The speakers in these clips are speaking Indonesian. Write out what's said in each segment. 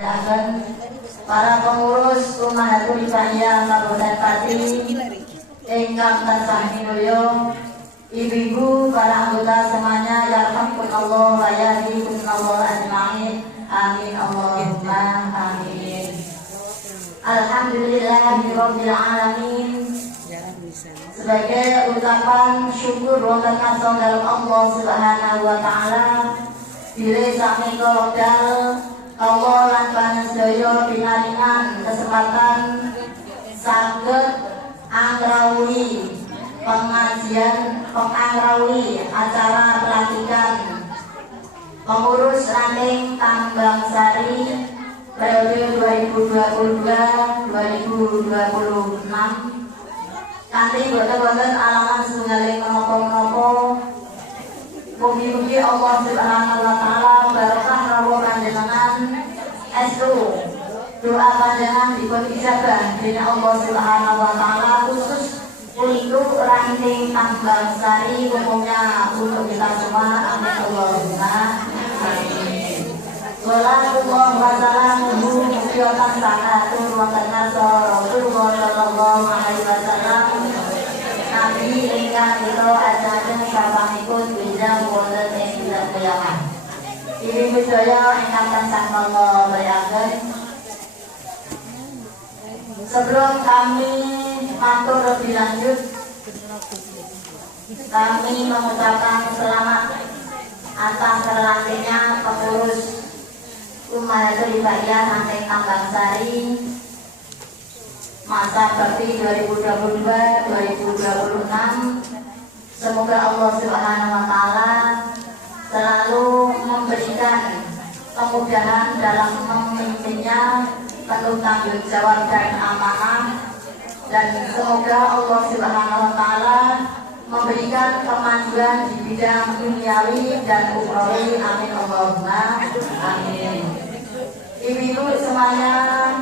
akan para pengurus Ummahatul Hidayah Kabupaten Pati ingkang tansah minulya, ibu-ibu, para anggota semuanya, yarhamukumullah wa yahdikumullah ajmain. Amin Allahumma amin. Alhamdulillahirabbil alamin. Sebagai ucapan syukur wonten nasa dalam Allah Subhanahu wa taala, bilih sami kodal Allah lan panjenengan pinaringan kesempatan saged angrawuhi pengajian acara pelantikan pengurus ranting Tambang-Sari periode 2022-2026 kanthi boten-boten alangan setunggaling menapa-menapa. Mugi-mugi Allah Subhanahu wa taala barokah rawuh panjenengan estu doa panjenengan dipun ijabah dening Allah Subhanahu wa taala, khusus untuk ranting Tambang-Sari, umumnya untuk kita semua. Amin Allahumma amin. Wallahuallah wa salamuhu muqiyatan sanatur wa tanasar Rasulullah sallallahu alaihi wasallam. Nabi ingkang kita ajaken sapanipun bidang wonten ing bidang kuliahan. Ini budaya ingkang tansah kula beriaken. Sebelum kami matur lebih lanjut, kami mengucapkan selamat atas terlantiknya pengurus Ummahatul Hidayah Ranting Tambang-Sari masa bakti 2022-2026. Semoga Allah Subhanahu wa taala selalu memberikan kemudahan dalam memimpinnya, penuh tanggung jawab dan amanah, dan semoga Allah Subhanahu wa taala memberikan kemajuan di bidang duniawi dan ukhrawi. Amin Allahumma amin. Ibu-ibu semuanya,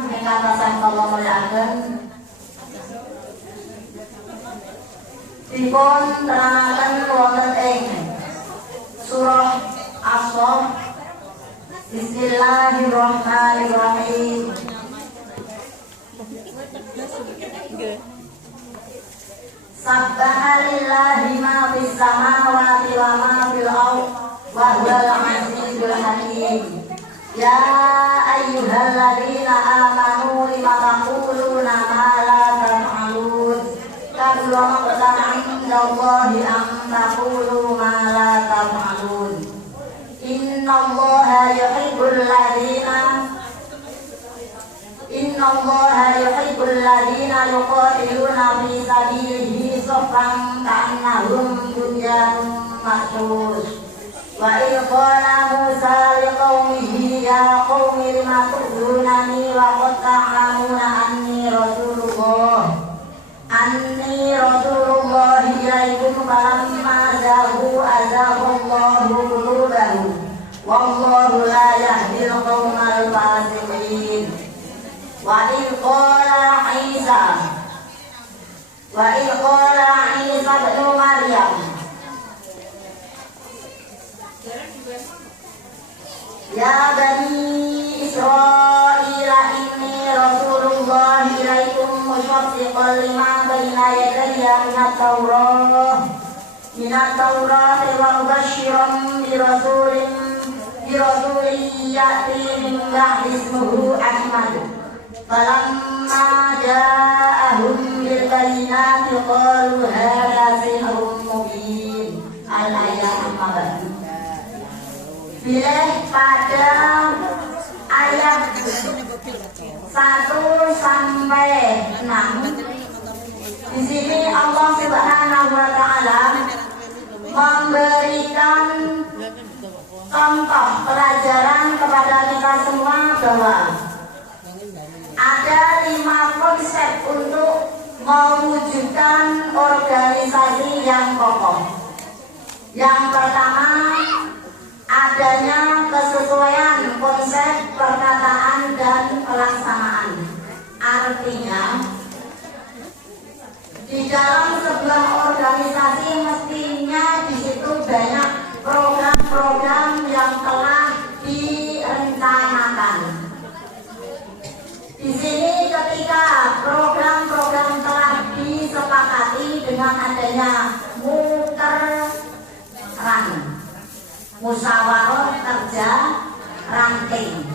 ingkang tansah kula mulyakaken, dipun terangaken wonten ing surah As-Saff. Bismillahirrahmanirrahim. Sabbaha lillahi ma fis samawati wa ma fil ardh wa huwal azizul hakim. Ya ayyuhalladzina amanu lima taquluna ma la taf'alun. Kabura maqtan 'indallahi an taqulu ma la taf'alun. Innallaha yuhibbul ladzina yuqatiluna fi sabilihi saffan ka'annahum bunyanun marsus. Wa idh qala Musa liqaumihi ya qaumi lima tu'dunani wa qad ta'lamuna anni rasulullah ilaikum falamma zaghu azaghallahu qulubahum wallahu la yahdil qaumal fasiqin. Wa idh qala Isa ibn Maryam ya bani Israila inni rasulullah ilaikum musaddiqan lima baina yadayya minat Taurat wa mubasysyiran bi rasulin ya'ti min ba'di ismuhu Ahmad. Falamma ja'ahum bil bayyinati qalu hadza sihrun mubin. Al-ayat 4. Bilih pada ayat 1 sampai 6. Di sini Allah Subhanahu wa taala memberikan contoh pelajaran kepada kita semua bahwa ada 5 konsep untuk mewujudkan organisasi yang kokoh. Yang pertama, adanya kesesuaian konsep, perkataan, dan pelaksanaan. Artinya, di dalam sebuah organisasi mestinya di situ banyak program-program yang telah direncanakan. musyawarah kerja ranting.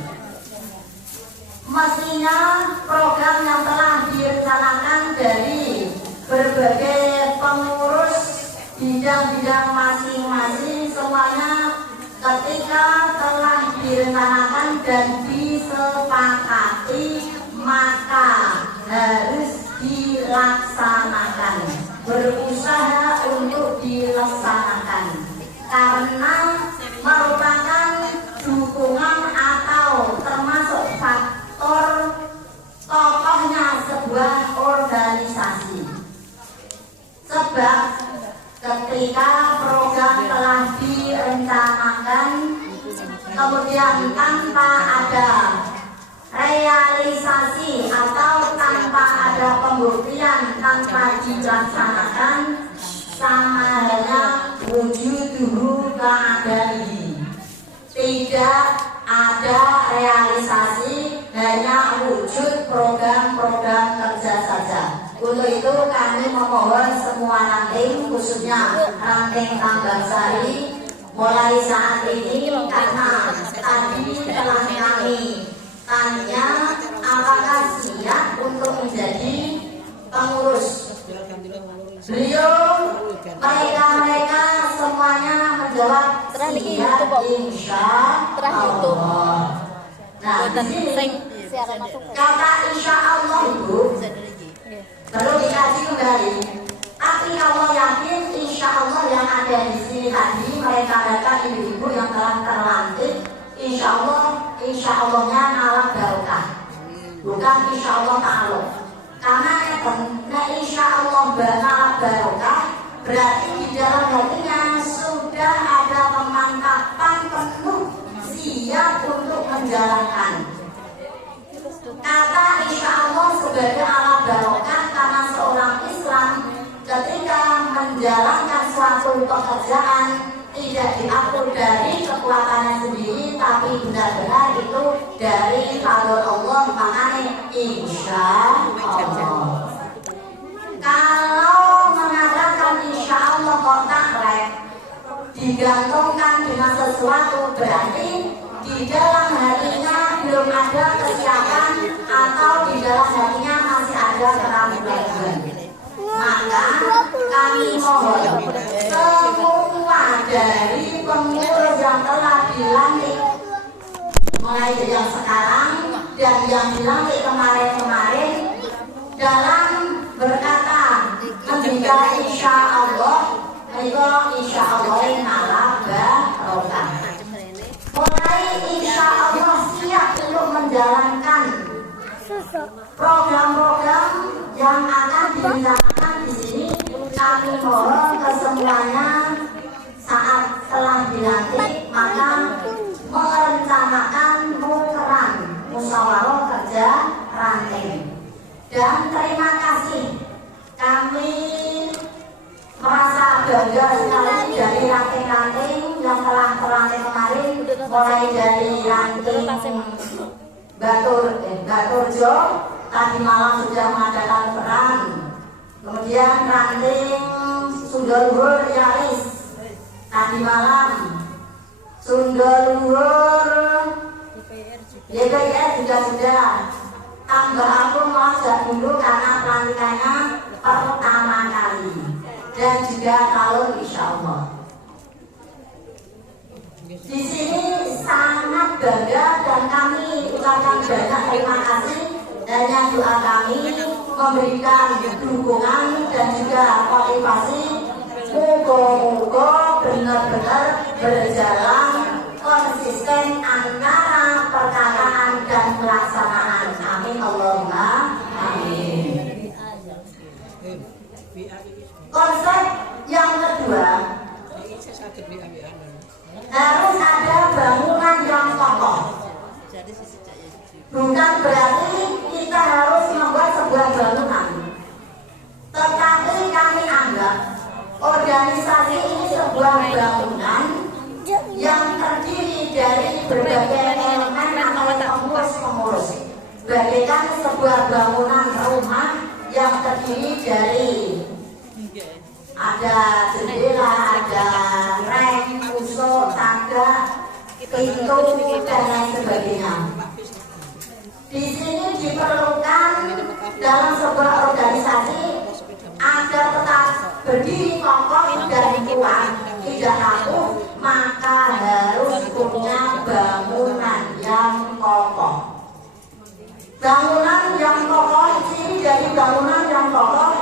Mestinya program yang telah direncanakan dari berbagai pengurus bidang-bidang masing-masing semuanya ketika telah direncanakan dan disepakati maka harus dilaksanakan, berusaha untuk dilaksanakan karena merupakan dukungan atau termasuk faktor kokohnya sebuah organisasi. Sebab ketika program telah direncanakan kemudian tanpa ada realisasi atau tanpa ada pembuktian, tanpa dilaksanakan, sama halnya wujuduhu ka'adamihi, tidak ada realisasi, hanya wujud program-program kerja saja. Untuk itu kami memohon semua ranting, khususnya ranting Tambak Sari, mulai saat ini karena tadi telah kami tanya apakah siap untuk menjadi pengurus. Beliau, mereka semuanya menjawab siap, insya Allah. Nah, di sini kata insya Allah itu perlu dikaji kembali. Tapi kalau yakin insya Allah yang ada di sini tadi mereka ibu-ibu yang telah terlantik, insya Allahnya alam barokah, bukan insya Allah ta'aluk. Karena insya Allah alam barokah berarti di dalam hatinya sudah ada pemantapan penuh siap untuk menjalankan. Kata insya Allah sebagai alam barokah karena seorang Islam ketika menjalankan suatu pekerjaan tidak diatur dari kekuatannya sendiri, tapi benar-benar itu dari fadl Allah, makanya insya Allah. Kalau mengatakan insya Allah kok takrek digantungkan dengan sesuatu, berarti di dalam hatinya belum ada kesiapan atau di dalam hatinya masih ada keraguan. Maka kami mohon semua dari pengurus yang telah dilantik mulai dari yang sekarang dan yang dilantik kemarin-kemarin dalam berkata menjaga insya Allah, itu insya Allah ala barokah. Mulai insya Allah siap untuk menjalankan program-program yang akan direncanakan di sini. Kami mohon kesemuanya saat telah dilantik maka merencanakan mukeran musyawarah kerja ranting. Dan terima kasih, kami merasa bangga sekali dari ranting-ranting yang telah terlantik kemarin, mulai dari ranting Baturjo tadi malam sudah mengadakan peran, kemudian ranting Sundaluhur Yalis tadi malam, Sundaluhur YPR juga sudah. Tambah aku mau dulu karena pelantikannya pertama kali dan juga tahun insya Allah. Di sini sangat bangga dan kami ucapkan banyak terima kasih. Hanya doa kami memberikan dukungan dan juga motivasi. Moga-moga benar-benar berjalan konsisten antara perkataan dan pelaksanaan. Amin Allahumma amin. Konsep yang kedua, harus ada bangunan yang kokoh. Bukan berarti kita harus membuat sebuah bangunan, tetapi kami anggap organisasi ini sebuah bangunan yang terdiri dari berbagai elemen atau pengurus-pengurus, bagaikan sebuah bangunan rumah yang terdiri dari ada jendela, ada rek, usuk, tangga, pintu dan lain sebagainya. Di sini diperlukan dalam sebuah organisasi agar tetap berdiri kokoh dan kuat, tidak rapuh, maka harus punya bangunan yang kokoh. Bangunan yang kokoh di sini jadi bangunan yang kokoh.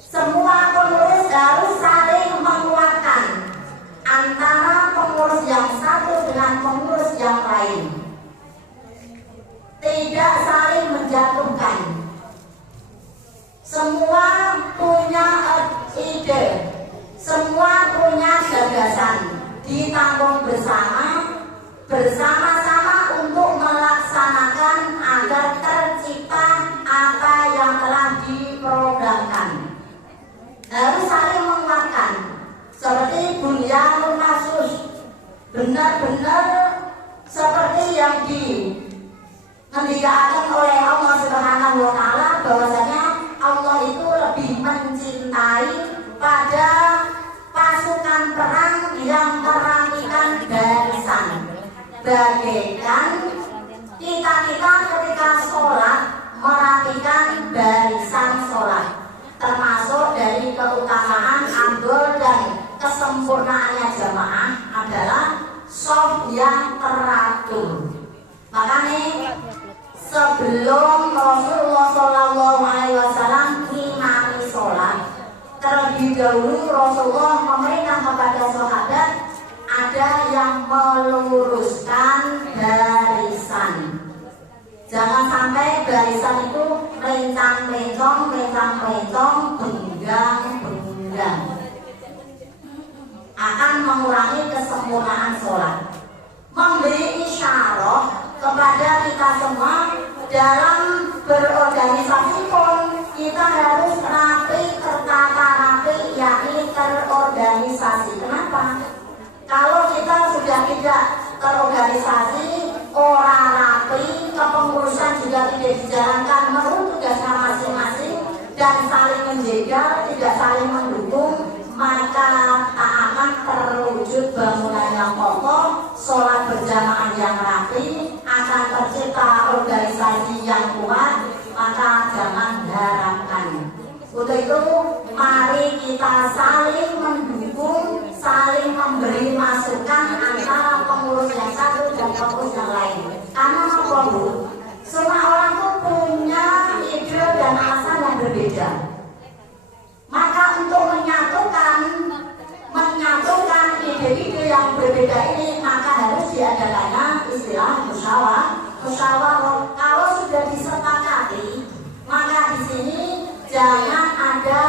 Semua pengurus harus saling menguatkan antara pengurus yang satu dengan pengurus yang lain. Tidak saling menjatuhkan. Semua punya ide, semua punya gagasan, ditampung bersama-sama untuk melaksanakan agar tercipta apa yang telah diprogramkan. Harus saling menguatkan, seperti Bunyanul Masus, benar-benar seperti yang dikatakan oleh Allah Subhanahu wa Ta'ala, bahwasanya Allah itu lebih mencintai pada pasukan perang yang merapikan barisan. Bagaikan kita ketika sholat merapikan barisan sholat, termasuk dari keutamaan abdul dan kesempurnaannya jamaah adalah shaf yang teratur. Makanya sebelum Rasulullah SAW ngimami sholat, terlebih dahulu Rasulullah memerintah kepada sahabat ada yang meluruskan barisan. Jangan sampai barisan itu melencang-lencong, benggang-benggang, akan mengurangi kesempurnaan sholat. Memberi isyarat kepada kita semua dalam berorganisasi pun kita harus rapi, tertata rapi, yakni terorganisasi. Kenapa? Kalau kita sudah tidak terorganisasi, orang rapi, kepengurusan juga tidak dijalankan menurut tugasnya masing-masing dan saling menjaga, tidak saling mendukung, maka tak akan terwujud bangunan yang kokoh, sholat berjamaah yang rapi, akan tercipta organisasi yang kuat, maka jangan harapkan. Untuk itu, mari kita saling mendukung, saling memberi masukan antara pengurus yang satu dan pengurus yang lain. Karena apa, Bu? Semua orang itu punya ide dan asa yang berbeda. Maka untuk menyatukan ide-ide yang berbeda ini, maka harus diadakannya istilah musyawarah. Kalau sudah disepakati, maka di sini jangan ada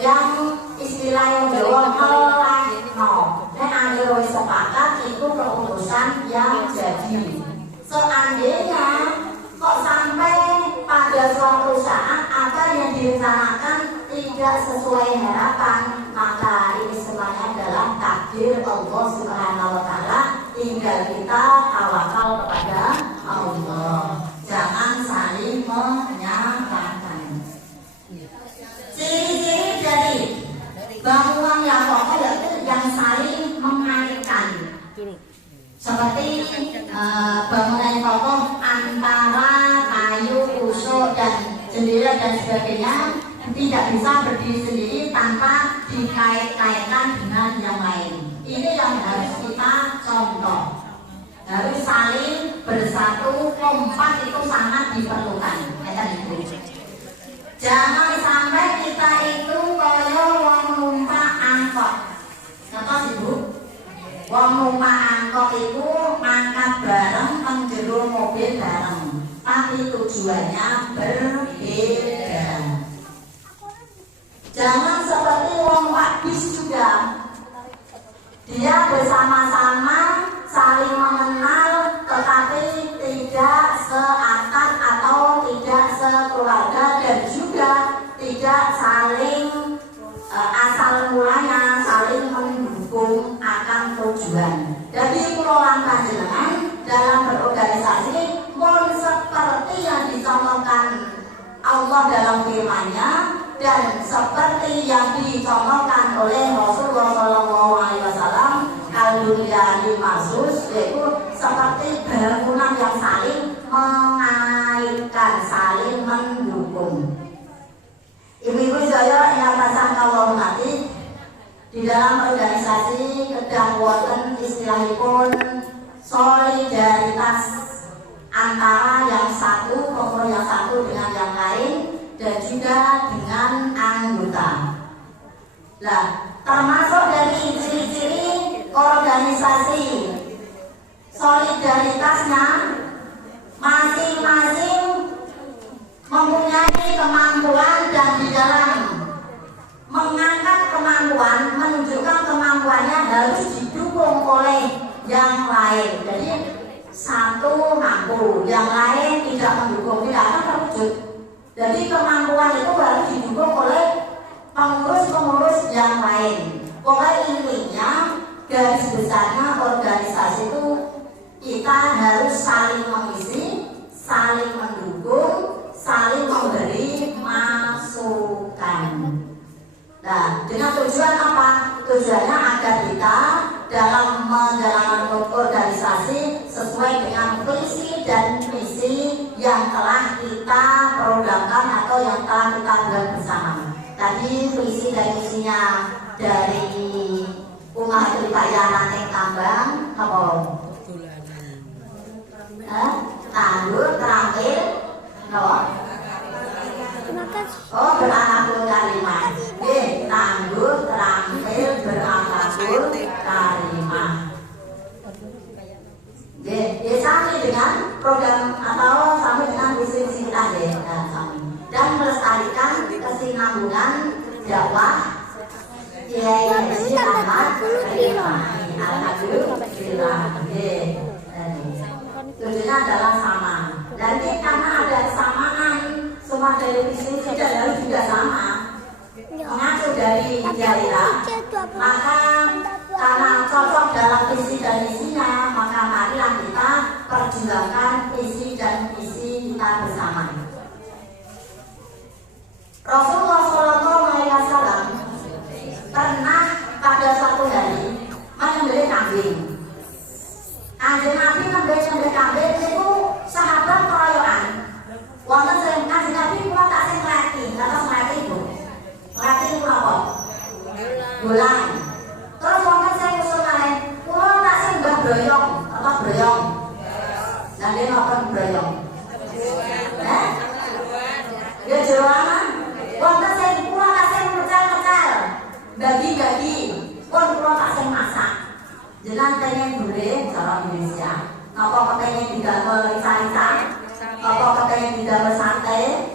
yang istilah yang Jawa melakno. Nek anggere wis sepakat itu keputusan yang jadi. Seandainya kok sampai pada suatu saat apa yang direncanakan tidak sesuai harapan, maka ini semuanya adalah takdir Allah Subhanahu wa Ta'ala. Tinggal kita tawakal kepada Allah. Jangan saling menyalahkan. Ciri-ciri dari bangunan yang kokoh yaitu yang saling mengaitkan. Seperti bangunan kokoh antara kayu, kusuk dan jendela dan sebagainya tidak bisa berdiri sendiri tanpa dikait-kaitkan dengan yang lain. Ini yang harus kita contoh. Harus saling bersatu, kompak itu sangat diperlukan. Jangan sampai kita itu kaya wong numpak angkot. Contoh Ibu, wong numpak angkot itu mangkat bareng menjero mobil bareng, tapi tujuannya berbeda. Jangan seperti wong bis juga. Dia bersama-sama saling mengenal tetapi tidak seakat atau tidak sekeluarga dan juga tidak saling asal mulanya saling mendukung akan tujuan. Jadi kula panjenengan dalam berorganisasi pun seperti yang dicontohkan Allah dalam firman-Nya dan seperti yang dicontohkan oleh Rasulullah SAW, al bunyanin marsus, yaitu seperti bangunan yang saling mengaitkan, saling mendukung. Ibu-ibu saya yang pasang kalau mati di dalam organisasi kedang wonten istilahipun solidaritas antara yang satu, pengurus yang satu dengan yang lain dan juga dengan anggota. Nah, termasuk dari ciri-ciri organisasi solidaritasnya masing-masing mempunyai kemampuan dan di dalam mengangkat kemampuan, menunjukkan kemampuannya harus didukung oleh yang lain. Jadi satu mampu, yang lain tidak mendukung, tidak akan terwujud. Jadi kemampuan itu harus didukung oleh pengurus-pengurus yang lain. Pokoknya intinya garis besarnya organisasi itu kita harus saling mengisi, saling mendukung, saling memberi masukan. Nah, dengan tujuan apa? Tujuannya agar kita dalam menjalankan organisasi sesuai dengan visi dan misi yang telah kita programkan atau yang telah kita buat bersama. Tadi visi dan misinya dari Umah Tripaya Ranting Tambang apa? Tandur terakhir, no? Oh, berakhlakul karimah. Tandur terakhir berakhlakul karimah. Sami dengan program atau sami dengan visi kita dan melestarikan kesinambungan dakwah Kiai Haji Ahmad Alhamdulillah. Tujuannya adalah sama. Dan karena ada kesamaan, semua dari visi dan harus juga sama, mengacu dari daerah, maka karena cocok dalam visi dan misinya, maka marilah kita perjuangkan visi dan misi kita bersama. Rasulullah SAW pernah pada suatu hari menyembelih kambing. Kanjeng Nabi menyembelih kambing itu sahabat keroyokan. Wonten sing Kanjeng Nabi kula tak sing mleti, kata mleti Bu. Mleti niku napa? Bulan. Terus wonten sing usul malih, kula tak sing mbah broyong, apa broyong? Lah nggih napa broyong? Ya jeroan. Wonten sing kula tak sing mecal-mecal. Bagi-bagi. Pun kula tak sing masak. Jenengan pengen boleh cara Indonesia. Napa kepengen didamel rica-rica? Apa kepengen didamel sate?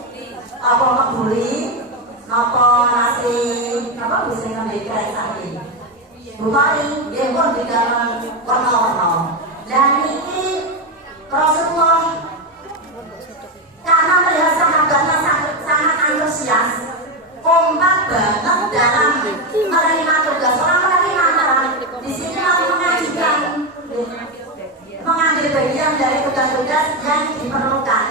Apa kebuli? Napa nasi? Apa bisa ngambil sate? Bupati, dia pun didamel warna-warna. Dan ini Rasulullah karena melihat sahabatnya sangat antusias, kompak banget dalam menerima tugas. Orang menerima di sini lalu mengambil bagian dari tugas-tugas yang diperlukan.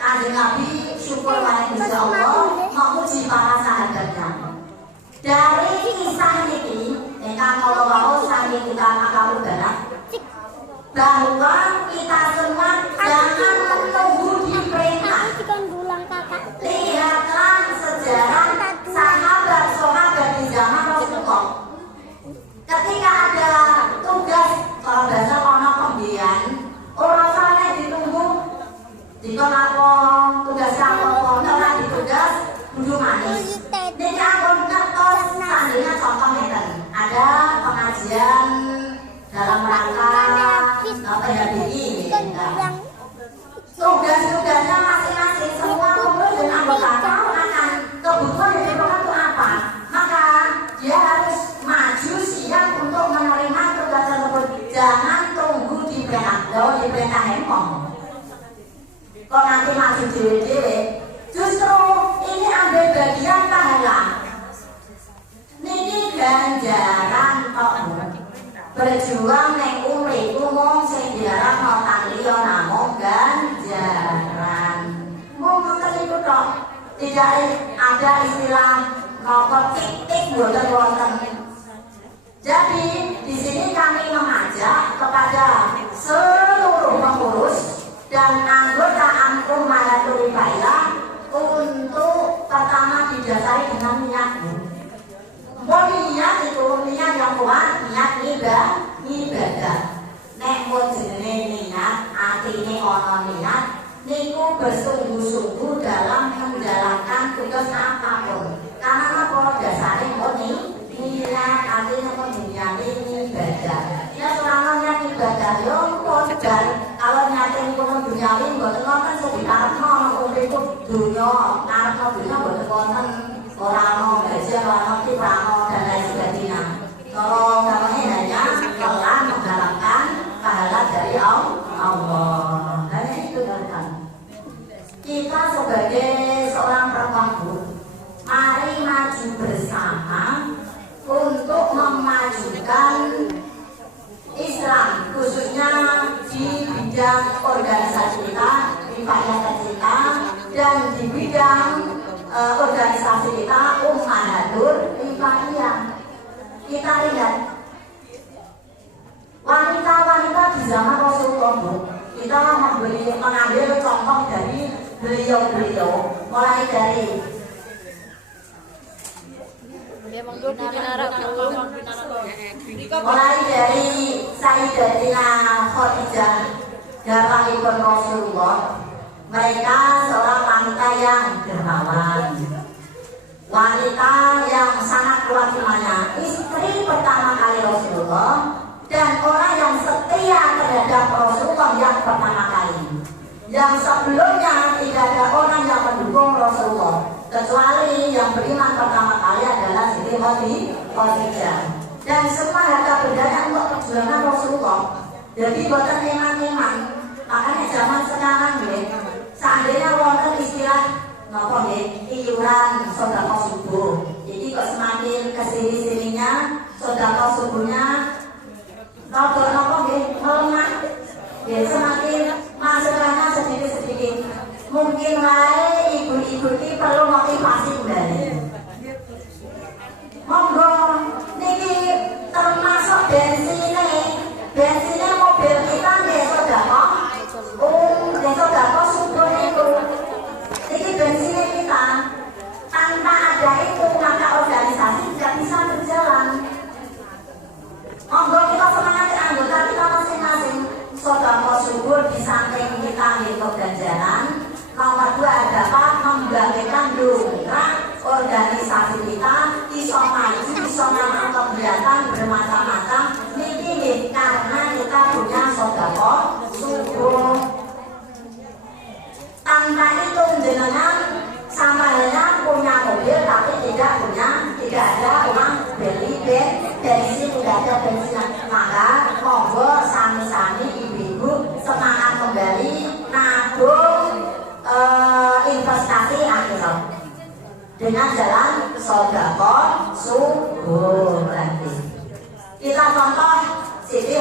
Kanjeng Nabi syukur pada Gusti Allah memuji para sahabatnya. Dari kisah ini, ingkang kalau saking kita akal udara, bahwa kita semua jangan menunggu diperintah. Lihatlah sejarah sahabat-sahabat di zaman Rasulullah. Ketika ada tugas, kalau bahasa ono pembiayaan, orang sana ditunggu, jika apa tugas apa, kalau ditugas, duduk manis. Ini aku ngertos, seandainya contoh itu, ada pengajian dalam rangka apa ya begini, tugas-tugasnya masing-masing, semua pengurus dan anggota tahu akan kebutuhan yang diperlukan itu apa, maka dia harus maju siap untuk menerima tugas tersebut. Jangan tunggu diperintah, diperintah hemong. Kok nanti maju dewe-dewe, justru ini ambil bagian pahala. Niki ganjaran kok berjuang nek umri umum sing diarah mau liya namung ganjaran. Mung ngoten iku tok. Tidak ada istilah nomor titik boten wonten. Jadi di sini kami dan anggota Amkum Malatul Ibailah untuk pertama didasari dengan niat. Niat itu niat yang kuat, niat ibadah. Nek mau jenenge niat, artinya ono niat, niku bersungguh-sungguh dalam menjalankan tugas apapun. Karena apa dasarnya mau niat, artinya mau niat ibadah. Ya selama niat ibadah yo dan kalau niatnya niku mau duniawi, mboten wonten sekitarno untuk dunia, karena dunia mboten wonten orang gaji, orang tiprano dan lain sebagainya. Kalau kami hanya telah mengharapkan pahala dari Allah. Hanya itu kan. Kita sebagai seorang perempuan, mari maju bersama untuk memajukan Islam, khususnya di bidang organisasi kita, di Yayasan kita, dan di bidang organisasi kita Ummahatul Ibailah. Kita lihat wanita-wanita di zaman Rasulullah, kita mengambil contoh dari beliau-beliau, mulai dari Sayyidatina Khadijah daratipun Rasulullah. Mereka seorang wanita yang dermawan, wanita yang sangat kuat imannya, istri pertama kali Rasulullah, dan orang yang setia terhadap Rasulullah yang pertama kali. Yang sebelumnya tidak ada orang yang mendukung Rasulullah, kecuali yang beriman pertama kali adalah Siti Khadijah. Dan semua harta bendanya untuk perjuangan Rasulullah. Jadi bukan iman-iman. Makanya zaman sekarang seandainya wonten istilah napa nggih iuran sedekah subuh. Jadi kok semakin kesini-sininya sedekah subuhnya napa nggih melemah. Ya semakin masukannya sedikit-sedikit. Mungkin wae ibu-ibu ini perlu motivasi kembali. Monggo niki termasuk bensinnya mobil kita nggih sedekah. Sedekah subuh itu. Ini bensinnya kita. Tanpa ada itu maka organisasi tidak bisa berjalan. Monggo kita semangati anggota kita masing-masing. Sedekah subuh di samping kita hidup dan jalan. Nomor 2 adalah membangkitkan dongkrak organisasi kita iso maju, iso ngelakukan kegiatan bermacam-macam. Ini karena kita punya sedekah subuh. Tanpa itu jenengan sama halnya punya mobil tapi tidak ada uang beli bensin, tidak ada bensin. Maka monggo sami-sami ibu-ibu semangat kembali nabung investasi akhirat dengan jalan sedekah subuh nanti. Kita contoh Siti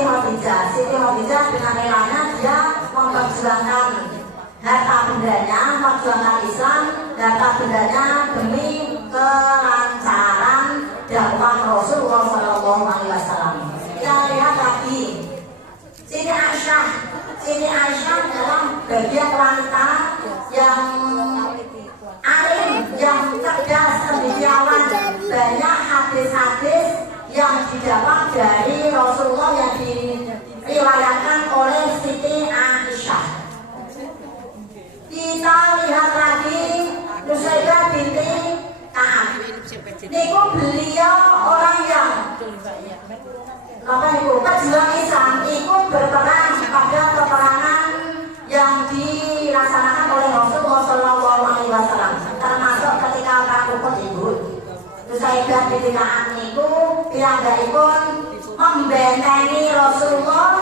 Khadijah dengan relanya dia memperjuangkan harta bendanya, memperjuangkan Islam, harta bendanya demi kelancaran dakwah Rasulullah SAW. Kita lihat lagi Siti Aisyah dalam bagian wanita yang alim, yang cerdas, cendekiawan, banyak hadis-hadis yang didapat dari Rasulullah yang diriwayatkan oleh Siti Aisyah. Kita lihat lagi Nusaidah binti Ka'ab. Niku beliau orang yang pejuang Islam, ikut berperang pada peperangan yang dilaksanakan oleh Rasulullah SAW, termasuk ketika perang Uhud itu. Nusaidah binti Ka'ab niku piyambakipun membentengi Rasulullah,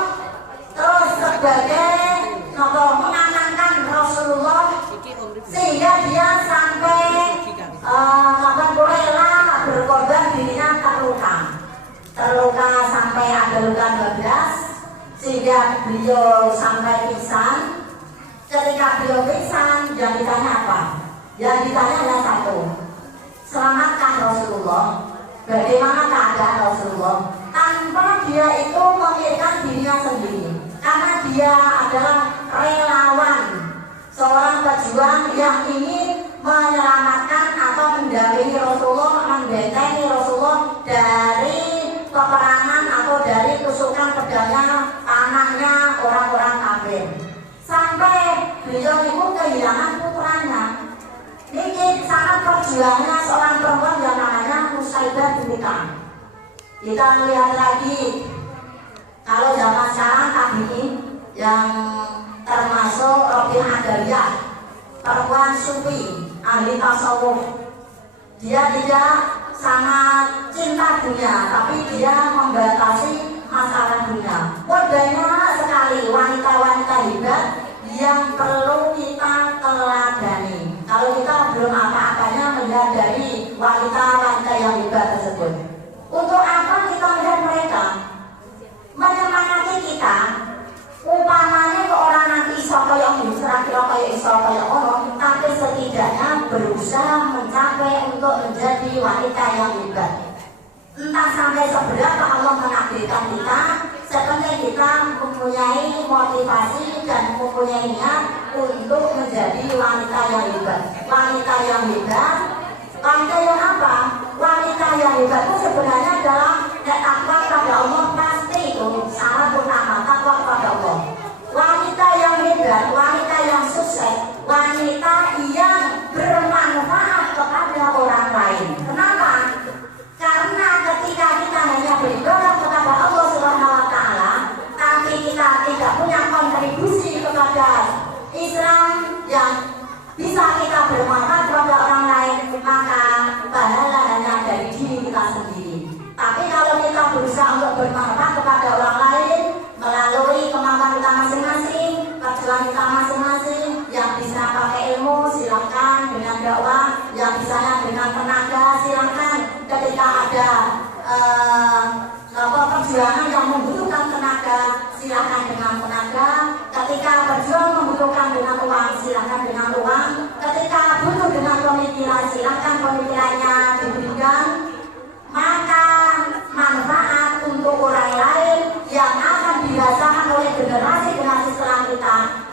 terus sebagai mengamankan Rasulullah sehingga dia sampai rela berkorban dirinya terluka sampai ada luka 12 sehingga beliau sampai pingsan. Ketika beliau pingsan, yang ditanya apa? Yang ditanya hanya satu, selamatkah Rasulullah? Bagaimana keadaan Rasulullah? Tanpa dia itu memikirkan dirinya sendiri. karena dia adalah relawan, seorang pejuang yang ingin menyelamatkan atau mendampingi Rasulullah, membentengi Rasulullah dari peperangan atau dari tusukan pedangnya, panahnya orang-orang kafir. Sampai beliau itu kehilangan putranya. Ini sangat perjuangannya seorang perempuan yang namanya Nusaibah binti Ka'ab. Kita melihat lagi kalau zaman sekarang tabi'in yang termasuk Rabi'ah Adawiyah, perempuan sufi, ahli tasawuf. Dia tidak sangat cinta dunia, tapi dia membatasi masalah dunia. Banyak sekali wanita-wanita hebat yang perlu kita teladani. Kalau kita belum apa-apanya melihat dari wanita-wanita yang hebat tersebut, untuk apa kita melihat mereka? Menyemangati kita. Umpamanya ke orang nanti iso kaya serah kaya iso kaya ono, tapi setidaknya berusaha mencapai untuk menjadi wanita yang hebat. Entah sampai seberapa Allah menakdirkan kita, sepenting kita mempunyai motivasi dan mempunyai niat untuk menjadi wanita yang hebat. Wanita yang hebat, wanita yang apa? Wanita yang hebat itu sebenarnya adalah takwa pada Allah, pasti itu syarat utama takwa pada Allah. Wanita yang hebat, wanita yang sukses, wanita yang bermanfaat kepada orang lain. Kenapa? Karena ketika kita hanya beribadah kepada Allah Subhanahu wa Ta'ala, tapi kita tidak punya kontribusi kepada Islam yang bisa kita bermanfaat kepada orang lain, maka pahala hanya dari diri kita sendiri. Tapi kalau kita berusaha untuk bermanfaat kepada orang lain melalui kemampuan kita masing-masing, perjuangan kita masing-masing, yang bisa pakai ilmu silakan dengan dakwah, yang bisa dengan tenaga silakan. Ketika ada perjuangan yang membutuhkan tenaga, silakan dengan tenaga. Ketika berjuang membutuhkan dengan uang, silakan dengan uang. Ketika butuh dengan pemikiran, silakan pemikirannya diberikan. Maka manfaat untuk orang lain yang akan dirasakan oleh generasi-generasi setelah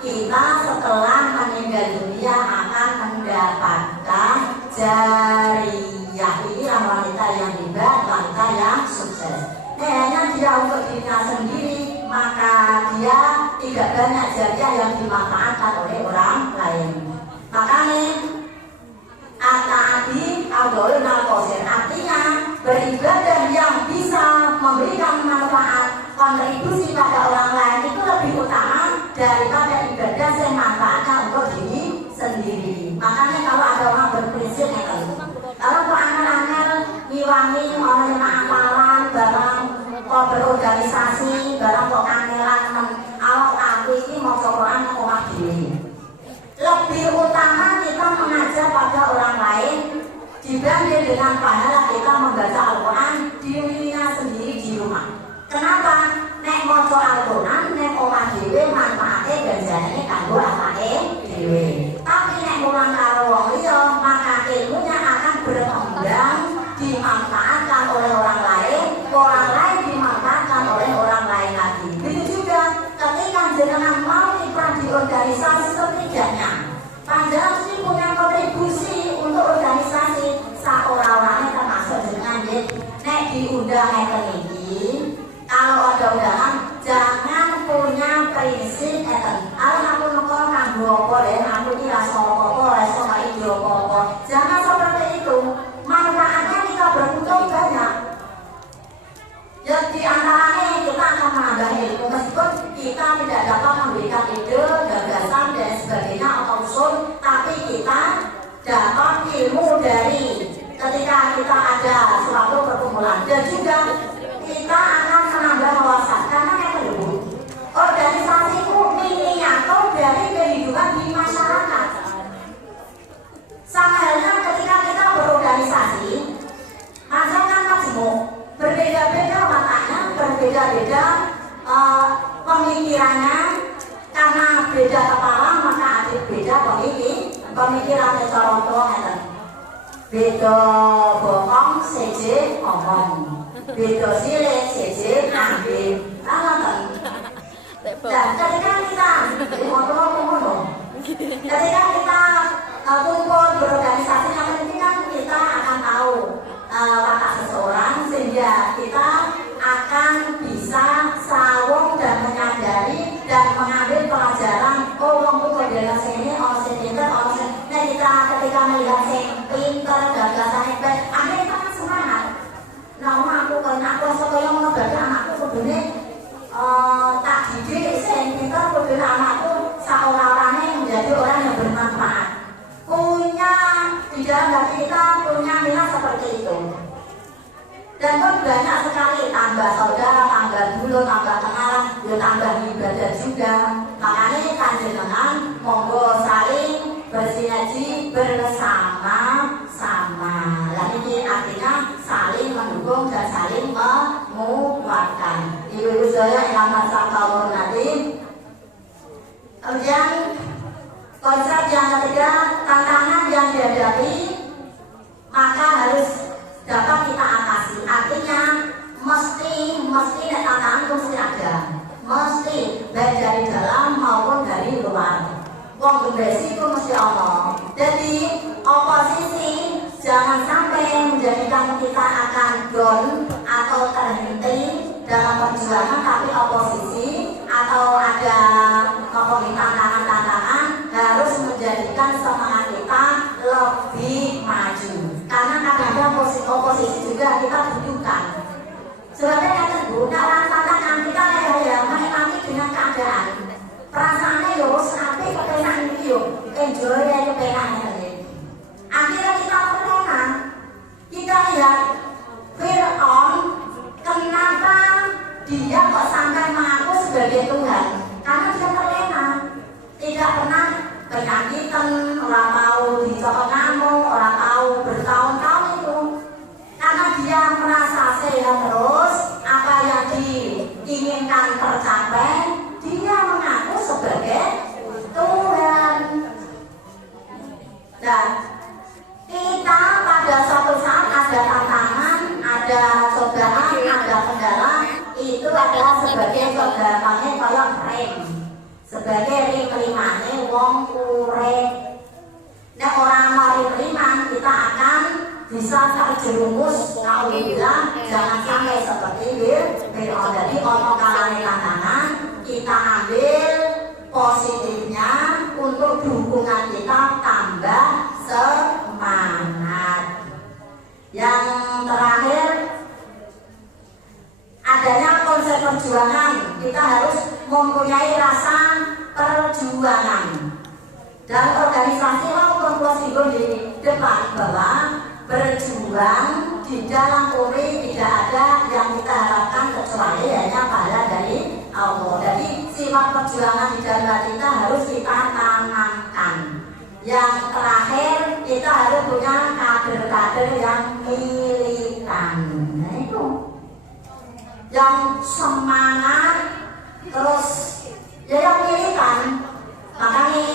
kita setelah meninggal dunia akan mendapatkan jariyah. Inilah wanita yang hebat, wanita yang sukses. Hanya dia untuk dirinya sendiri, maka dia tidak banyak jariyah yang dimanfaatkan oleh orang lain. Makanya At-ta'ati awalul al-qasir, artinya beribadah yang bisa memberikan manfaat, kontribusi pada orang lain itu lebih utama daripada ibadah yang manfaatnya untuk diri sendiri. Makanya kalau ada orang berprinsip itu, kalau kok angel-angel ngiwangi orang yang amalan barang kok berorganisasi barang kok kangelan awak aku ini mau cokoran omah diri. Lebih utama kita mengajar pada orang lain dibanding dengan pahala kita membaca Al-Quran dirinya sendiri di rumah. Kenapa? Nek maca Al-Quran, nek omah dhewe manfaate ganjarane kanggo awake dhewe. Tapi nek mulang karo wong liya, maka ilmunya akan berkembang, dimanfaatkan oleh orang lain dimanfaatkan oleh orang lain lagi. Begitu juga ketika jenengan mau ikut di organisasi setidaknya panjenengan mesti punya kontribusi untuk organisasi saorang-orangnya termasuk dengan nek diundang ini. Kalau ada undangan jangan punya prinsip aku mengko kanggo apa aku iki rasa apa rasa iki apa. Jangan seperti itu. Manfaatnya kita beruntung banyak. Ya di antaranya kita akan menambah ilmu meskipun kita tidak dapat memberikan ide, gagasan dan sebagainya atau usul, tapi kita dapat ilmu dari ketika kita ada suatu perkumpulan dan juga kita akan menambah wawasan karena yang kedua organisasi itu miniatur dari kehidupan di masyarakat. Sama halnya ketika kita berorganisasi, masyarakat majemuk berbeda-beda wataknya, berbeda-beda pemikirannya, karena beda kepala maka ada beda pemikiran secara tua. Beda bokong seje ngomong, beda silik seje ambil. Dan ketika kita ketika kita kumpul berorganisasi, yang penting kan kita akan tahu watak seseorang, sehingga kita akan bisa sawung dan menyadari dan mengambil pelajaran. Oh, wong kok dia sini, orang sini pinter, orang sini. Nah, kita ketika melihat sing pinter, gagasan hebat, akhirnya kita kan semangat. Nah, aku sekolah mau berarti anakku kudune tak didik sing pinter, kudune anakku seorang-orangnya menjadi orang yang bermanfaat. Punya di dalam hati kita punya minat seperti itu. Dan pun banyak sekali tambah saudara, tambah dulur, tambah kenalan, ya tambah ibadah juga. Makanya panjenengan monggo saling bersinergi bersama-sama. Nah, ini artinya saling mendukung dan saling menguatkan. Ibu-ibu saya yang masa tahun nanti. Kemudian konsep yang ketiga, tantangan yang dihadapi maka harus dapat kita atasi. Artinya mesti tantangan mesti ada, mesti baik dari dalam maupun dari luar. Wong besi itu mesti Allah. Jadi oposisi jangan sampai menjadikan kita akan down atau terhenti dalam perjuangan, tapi oposisi atau ada tantangan harus menjadikan semangat kita lebih maju. Karena kadang-kadang oposisi juga kita butuhkan. Sebabnya yang kedua, tantangan kita ya menikmati dengan keadaan. Perasaannya ya sampai kepenang itu, enjoy ya kepenang. Akhirnya kita terlena. Kita lihat Fir'aun, kenapa dia kok sampai mengaku sebagai Tuhan? Karena dia terlena, tidak pernah penyakitan, orang tahu dicokot nyamuk, orang tahu bertahun-tahun itu. Karena dia merasa sehat terus, apa yang diinginkan tercapai, dia mengaku sebagai Tuhan. Dan kita pada suatu saat ada tantangan, ada cobaan, ada kendala, itu adalah sebagai cobaannya kayak rem, sebagai rem kelimanya wong urip. Nah, orang mari beriman kita akan bisa terjerumus. Alhamdulillah, jangan sampai seperti Fir'aun. Jadi ono kalane tantangan, kita ambil positifnya untuk dukungan kita tambah semangat. Yang terakhir, adanya konsep perjuangan. Kita harus mempunyai rasa perjuangan. Dan organisasi maupun posisi di depan bahwa berjuang di dalam Polri tidak ada yang kita harapkan kecuali hanya pahala dari Allah. Jadi sifat perjuangan di dalam kita harus kita tanamkan. Yang terakhir, kita harus punya kader-kader yang militan. Nah, itu yang semangat terus ya yang militan. Makanya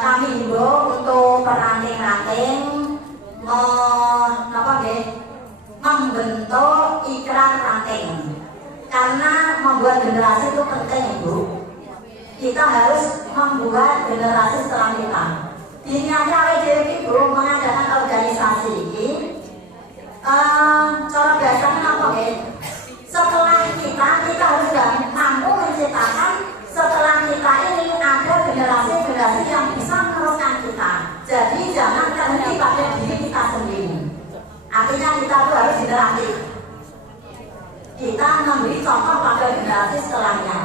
kami himbau untuk peranting-ranting membentuk ikrar ranting, karena membuat generasi itu penting, Ibu. Kita harus membuat generasi setelah kita. Diniatnya WDW Ibu mengadakan organisasi ini. Cara biasanya apa ya? Setelah kita harus mampu menciptakan setelah kita ini ada generasi-generasi yang bisa meneruskan kita. Jadi jangan terhenti pada diri kita sendiri. Artinya kita tuh harus interaktif. Kita memberi contoh pada generasi setelahnya.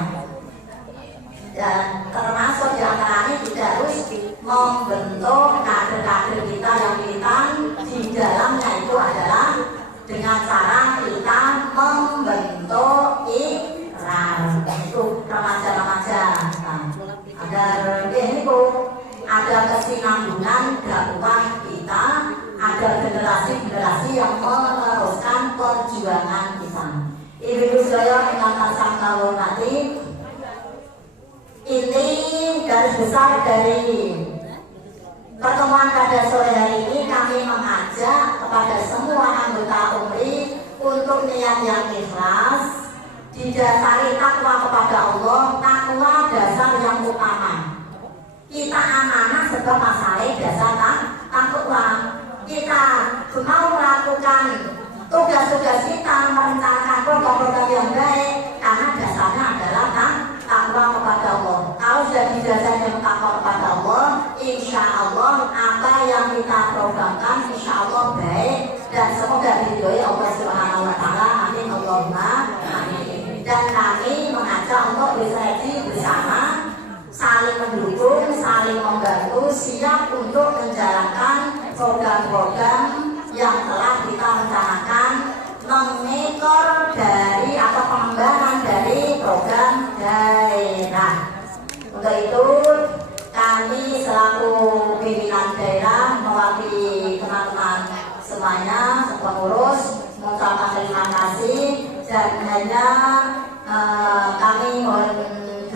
Dan termasuk diantaranya kita harus membentuk kader-kader kita yang militan. Di dalamnya itu adalah dengan cara kita membentuk ikrar untuk remaja-remaja. Agar ini ada kesinambungan dakwah kita, ada generasi-generasi yang meneruskan perjuangan kita. Ibu-ibu saya yang tansah kawula nanti, ini garis besar dari pertemuan pada sore hari ini. Kami mengajak kepada semua anggota UMRI untuk niat yang ikhlas didasari takwa kepada Allah. Takwa dasar yang utama. Kita amanah sebab masalah dasar takwa. Kita mau melakukan tugas-tugas kita, merencanakan program-program yang baik karena dasarnya adalah takwa kepada Allah. Kalau sudah didasari dengan takwa kepada Allah, insya Allah apa yang kita programkan insya Allah baik dan semoga diridhoi Allah Subhanahu Wa Taala. Amin Allahumma amin. Dan kami mengajak untuk bersama bersama, saling mendukung, saling membantu, siap untuk menjalankan program-program yang telah kita rencanakan, mengekor dari atau pengembangan dari program daerah. Untuk itu kami selaku pimpinan daerah mewakili teman-teman semuanya, pengurus mengucapkan terima kasih dan hanya kami mohon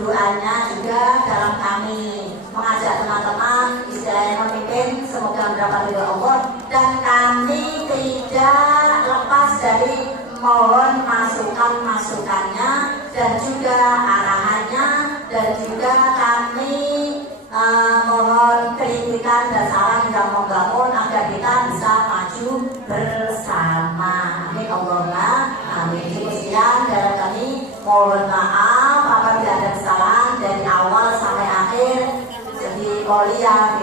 doanya juga dalam kami mengajak teman-teman istilahnya memimpin, semoga mendapat ridho Allah, dan kami tidak lepas dari mohon masukan-masukannya dan juga arahannya, dan juga kami mohon kritikan dan saran yang membangun agar kita bisa maju bersama. Amin Allahumma amin. Sekian dari kami, mohon maaf apabila ada kesalahan dari awal sampai akhir. Jadi mulia